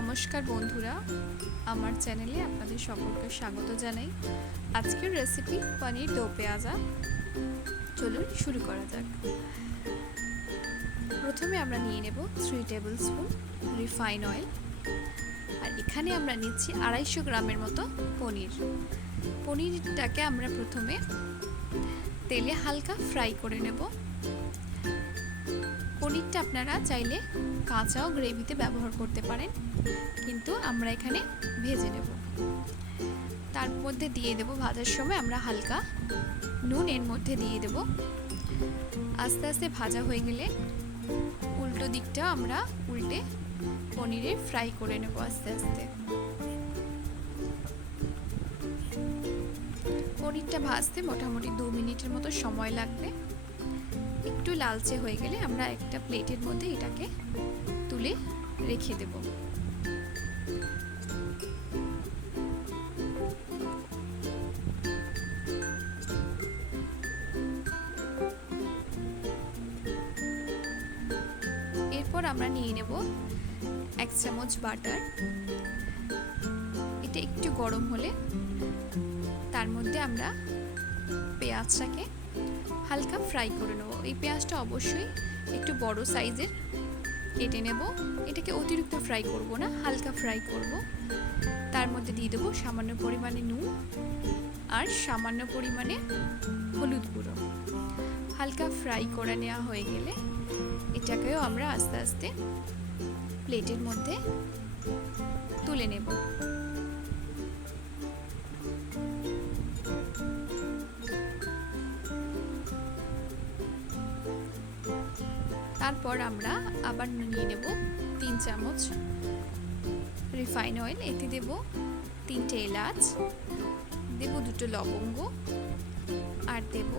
নমস্কার বন্ধুরা, আমার চ্যানেলে আপনাদের সকলকে স্বাগত জানাই। আজকের রেসিপি পনির দো পেঁয়াজা। চলুন শুরু করা যাক। প্রথমে আমরা নিয়ে নেব 3 টেবিল স্পুন রিফাইন অয়েল, আর এখানে আমরা নিচ্ছি 250 গ্রামের মতো পনির। পনিরটাকে আমরা প্রথমে তেলে হালকা ফ্রাই করে নেব। পনিরটা আপনারা চাইলে কাঁচাও গ্রেভিতে ব্যবহার করতে পারেন, কিন্তু আমরা এখানে ভেজে নেব। তার মধ্যে দিয়ে দেব, ভাজার সময় আমরা হালকা নুন এর মধ্যে দিয়ে দেব। আস্তে আস্তে ভাজা হয়ে গেলে উল্টো দিকটা আমরা উল্টে পনিরে ফ্রাই করে নেব আস্তে আস্তে। পনিরটা ভাজতে মোটামুটি 2 মিনিটের মতো সময় লাগবে। একটু লালচে হয়ে গেলে আমরা একটা প্লেটের মধ্যে এটাকে তুলে রেখে দেব। এরপর আমরা নিয়ে নেব 1 চামচ বাটার। এটা একটু গরম হলে তার মধ্যে আমরা পেঁয়াজটাকে হালকা ফ্রাই করে নেব। এই পেঁয়াজটা অবশ্যই একটু বড় সাইজের কেটে নেব। এটাকে অতিরিক্ত ফ্রাই করব না, হালকা ফ্রাই করব। তার মধ্যে দিয়ে দেবো সামান্য পরিমাণে নুন আর সামান্য পরিমাণে হলুদ গুঁড়ো। হালকা ফ্রাই করে নেওয়া হয়ে গেলে এটাকেও আমরা আস্তে আস্তে প্লেটের মধ্যে তুলে নেব। তারপর আমরা আবার নিয়ে নেব 3 চামচ রিফাইন অয়েল। এতে দেব 3টে এলাচ, দেব 2টো লবঙ্গ, আর দেব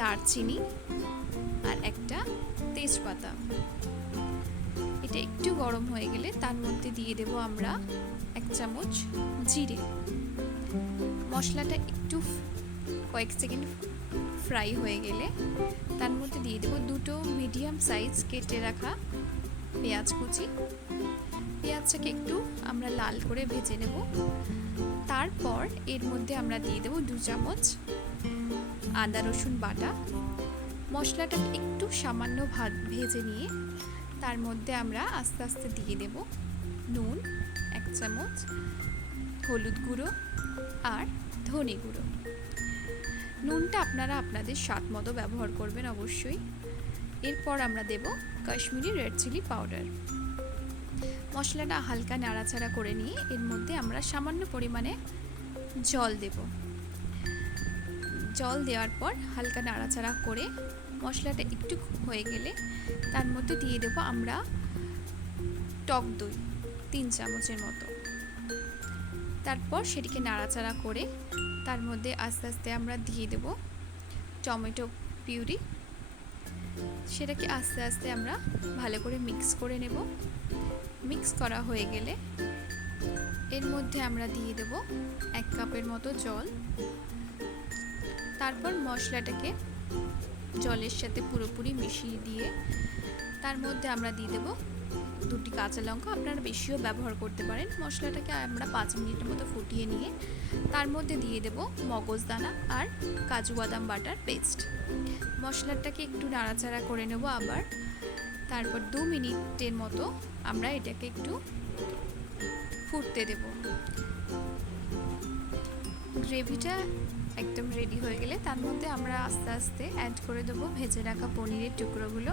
দারচিনি আর একটা তেজপাতা। এটা একটু গরম হয়ে গেলে তার মধ্যে দিয়ে দেব আমরা 1 চামচ জিরে। মশলাটা একটু কয়েক সেকেন্ড ফ্রাই হয়ে গেলে তার মধ্যে দিয়ে দেব 2টো মিডিয়াম সাইজ কেটে রাখা পেঁয়াজ কুচি। পেঁয়াজটাকে একটু আমরা লাল করে ভেজে নেব। তারপর এর মধ্যে আমরা দিয়ে দেব 2 চামচ আদা রসুন বাটা। মশলাটা একটু সামান্য ভেজে নিয়ে তার মধ্যে আমরা আস্তে আস্তে দিয়ে দেব নুন 1 চামচ, হলুদ গুঁড়ো আর ধনে গুঁড়ো। নুনটা আপনারা আপনাদের স্বাদ মতো ব্যবহার করবেন অবশ্যই। এরপর আমরা দেব কাশ্মীরি রেড চিলি পাউডার। মশলাটা হালকা নাড়াচাড়া করে নিয়ে এর মধ্যে আমরা সামান্য পরিমাণে জল দেব। জল দেওয়ার পর হালকা নাড়াচাড়া করে মশলাটা একটু হয়ে গেলে তার মধ্যে দিয়ে দেব আমরা টক দই 3 চামচের মতো। তারপর সেটিকে নাড়াচাড়া করে তার মধ্যে আস্তে আস্তে আমরা দিয়ে দেব টমেটো পিউরি। সেটাকে আস্তে আস্তে আমরা ভালো করে মিক্স করে নেব। মিক্স করা হয়ে গেলে এর মধ্যে আমরা দিয়ে দেব 1 কাপের মতো জল। তারপর মশলাটাকে জলের সাথে পুরোপুরি মিশিয়ে দিয়ে তার মধ্যে আমরা দিয়ে দেব 2টি কাঁচা লঙ্কা। আপনারা বেশিও ব্যবহার করতে পারেন। মশলাটাকে আমরা 5 মিনিটের মতো ফুটিয়ে নিয়ে তার মধ্যে দিয়ে দেব মগজদানা আর কাজু বাদাম বাটার পেস্ট। মশলাটাকে একটু নাড়াচাড়া করে নেব আবার। তারপর 2 মিনিটের মতো আমরা এটাকে একটু ফুটতে দেব। গ্রেভিটা একদম রেডি হয়ে গেলে তার মধ্যে আমরা আস্তে আস্তে অ্যাড করে দেবো ভেজে রাখা পনিরের টুকরোগুলো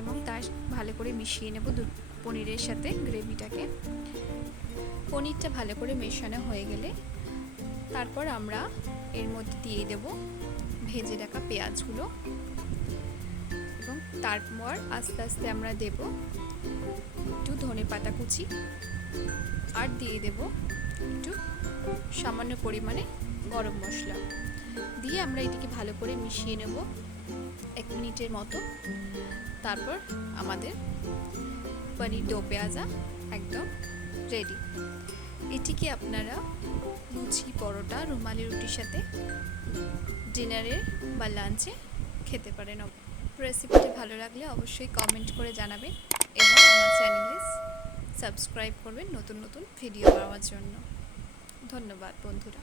এবং তার ভালো করে মিশিয়ে নেব পনিরের সাথে গ্রেভিটাকে। পনিরটা ভালো করে মেশানো হয়ে গেলে তারপর আমরা এর মধ্যে দিয়ে দেব ভেজে রাখা পেঁয়াজগুলো এবং তারপর আস্তে আস্তে আমরা দেব একটু ধনেপাতা কুচি আর দিয়ে দেব একটু সামান্য পরিমাণে গরম মশলা দিয়ে আমরা এটিকে ভালো করে মিশিয়ে নেব 1 মিনিটের মতো। তারপর আমাদের পনির দো পেঁয়াজা একদম রেডি। এটিকে আপনারা লুচি, পরোটা, রুমালি রুটির সাথে ডিনারে বা লাঞ্চে খেতে পারেন। রেসিপিটি ভালো লাগলে অবশ্যই কমেন্ট করে জানাবেন এবং আমার চ্যানেলে সাবস্ক্রাইব করবেন নতুন নতুন ভিডিও পাওয়ার জন্য। ধন্যবাদ বন্ধুরা।